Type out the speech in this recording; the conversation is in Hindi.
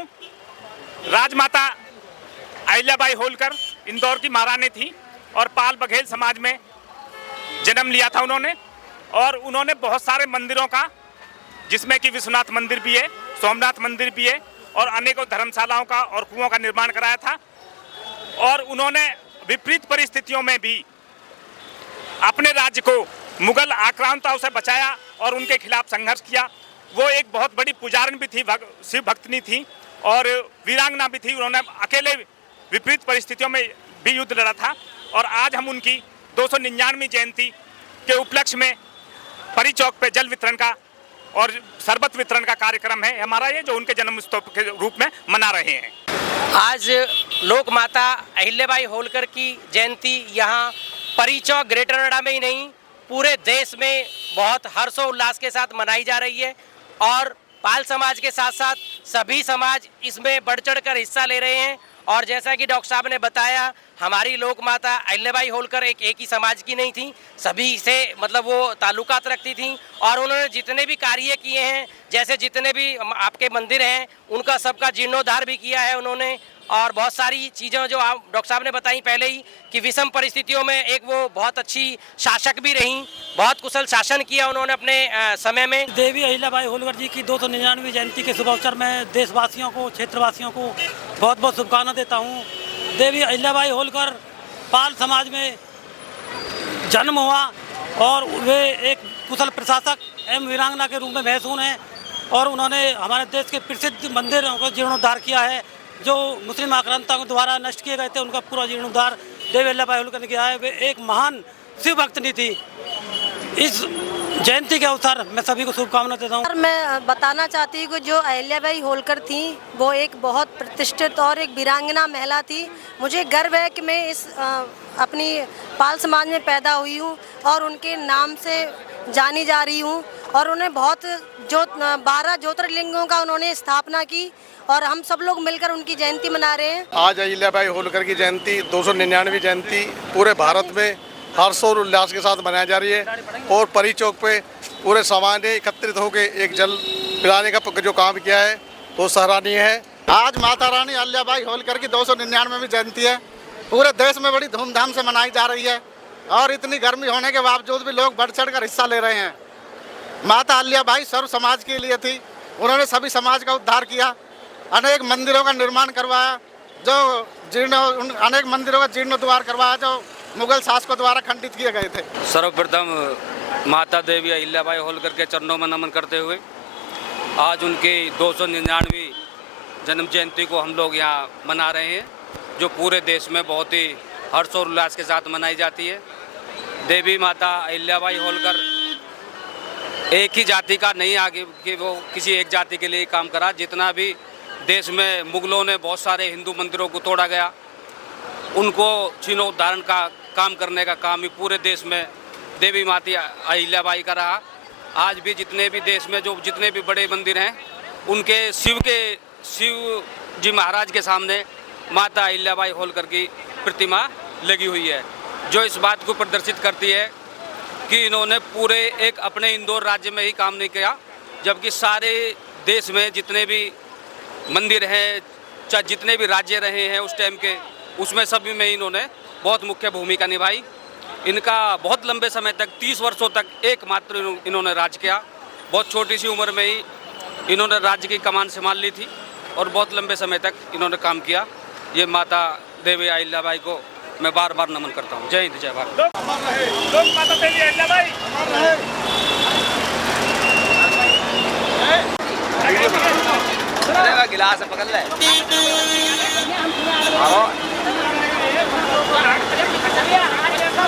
हूँ, राजमाता अहिल्याबाई होलकर इंदौर की महारानी थी और पाल बघेल समाज में जन्म लिया था उन्होंने। और उन्होंने बहुत सारे मंदिरों का, जिसमें कि विश्वनाथ मंदिर भी है, सोमनाथ मंदिर भी है, और अनेकों धर्मशालाओं का और कुओं का निर्माण कराया था। और उन्होंने विपरीत परिस्थितियों में भी अपने राज्य को मुगल आक्रांताओं से बचाया और उनके खिलाफ संघर्ष किया। वो एक बहुत बड़ी पुजारन भी थी, शिव भक्तनी थी और वीरांगना भी थी। उन्होंने अकेले विपरीत परिस्थितियों में भी युद्ध लड़ा था। और आज हम उनकी 299वीं जयंती के उपलक्ष्य में परी चौक पे जल वितरण का और शरबत वितरण का कार्यक्रम है हमारा, ये जो उनके जन्म उत्सव के रूप में मना रहे हैं। आज लोक माता अहिल्याबाई होलकर की जयंती यहाँ परी चौक ग्रेटर नोएडा में ही नहीं, पूरे देश में बहुत हर्षोल्लास के साथ मनाई जा रही है। और पाल समाज के साथ साथ सभी समाज इसमें बढ़ चढ़ कर हिस्सा ले रहे हैं। और जैसा कि डॉक्टर साहब ने बताया, हमारी लोक माता अहिल्याबाई होलकर एक ही समाज की नहीं थी, सभी से मतलब वो ताल्लुकात रखती थी। और उन्होंने जितने भी कार्य किए हैं, जैसे जितने भी आपके मंदिर हैं, उनका सबका जीर्णोद्धार भी किया है उन्होंने। और बहुत सारी चीज़ें जो आप डॉक्टर साहब ने बताई पहले ही, कि विषम परिस्थितियों में एक वो बहुत अच्छी शासक भी रहीं, बहुत कुशल शासन किया उन्होंने अपने समय में। देवी अहिल्याबाई होलकर जी की 299वीं जयंती के शुभ अवसर में देशवासियों को, क्षेत्रवासियों को बहुत बहुत शुभकामनाएं देता हूँ। देवी अहिल्याबाई होलकर पाल समाज में जन्म हुआ और वे एक कुशल प्रशासक एवं वीरांगना के रूप में महसूस हैं। और उन्होंने हमारे देश के प्रसिद्ध मंदिरों का जीर्णोद्धार किया है, जो मुस्लिम आक्रांताओं द्वारा नष्ट किए गए थे, उनका पूरा जीर्णोद्धार देवी अहिल्याबाई होलकर ने किया है। वे एक महान शिव भक्तनी थी। इस जयंती के अवसर मैं सभी को शुभकामनाएं देता हूँ। मैं बताना चाहती हूँ कि जो अहिल्याबाई होलकर थी वो एक बहुत प्रतिष्ठित और एक वीरांगना महिला थी। मुझे गर्व है कि मैं इस अपनी पाल समाज में पैदा हुई हूँ और उनके नाम से जानी जा रही हूँ। और उन्हें बहुत 12 ज्योतिर्लिंगों का उन्होंने स्थापना की और हम सब लोग मिलकर उनकी जयंती मना रहे हैं। आज अहिल्याबाई होलकर की जयंती 299वीं जयंती पूरे भारत में हर्षोल्लास के साथ मनाई जा रही है। और परी चौक पे पूरे समाज ने एकत्रित होकर एक जल पिलाने का जो काम किया है वो सराहनीय है। आज माता रानी अहिल्याबाई होलकर की 299वीं जयंती है, पूरे देश में बड़ी धूमधाम से मनाई जा रही है। और इतनी गर्मी होने के बावजूद भी लोग बढ़ चढ़ कर हिस्सा ले रहे हैं। माता अहिल्याबाई सर्व समाज के लिए थी, उन्होंने सभी समाज का उद्धार किया, अनेक मंदिरों का निर्माण करवाया, जो अनेक मंदिरों का जीर्णोद्धार करवाया जो मुगल शासकों द्वारा खंडित किए गए थे। सर्वप्रथम माता देवी अहिल्याबाई होलकर के चरणों में नमन करते हुए आज उनकी 299वीं जन्म जयंती को हम लोग यहाँ मना रहे हैं, जो पूरे देश में बहुत ही हर्षोल्लास के साथ मनाई जाती है। देवी माता अहिल्याबाई होलकर एक ही जाति का नहीं आगे कि वो किसी एक जाति के लिए काम करा। जितना भी देश में मुगलों ने बहुत सारे हिंदू मंदिरों को तोड़ा गया, उनको जीर्णोद्धारण का काम करने का काम ही पूरे देश में देवी माता अहिल्याबाई का रहा। आज भी जितने भी देश में जो जितने भी बड़े मंदिर हैं, उनके शिव जी महाराज के सामने माता अहिल्याबाई होलकर की प्रतिमा लगी हुई है, जो इस बात को प्रदर्शित करती है कि इन्होंने पूरे एक अपने इंदौर राज्य में ही काम नहीं किया, जबकि सारे देश में जितने भी मंदिर हैं, चाहे जितने भी राज्य रहे हैं उस टाइम के, उसमें सभी में इन्होंने बहुत मुख्य भूमिका निभाई। इनका बहुत लंबे समय तक 30 वर्षों तक एकमात्र इन्होंने राज किया। बहुत छोटी सी उम्र में ही इन्होंने राज्य की कमान संभाल ली थी और बहुत लंबे समय तक इन्होंने काम किया। ये माता देवी अहिल्याबाई को मैं बार बार नमन करता हूँ। जय हिंद, जय भारत। लोक माता देवी अहिल्याबाई गिलास पकड़ ले।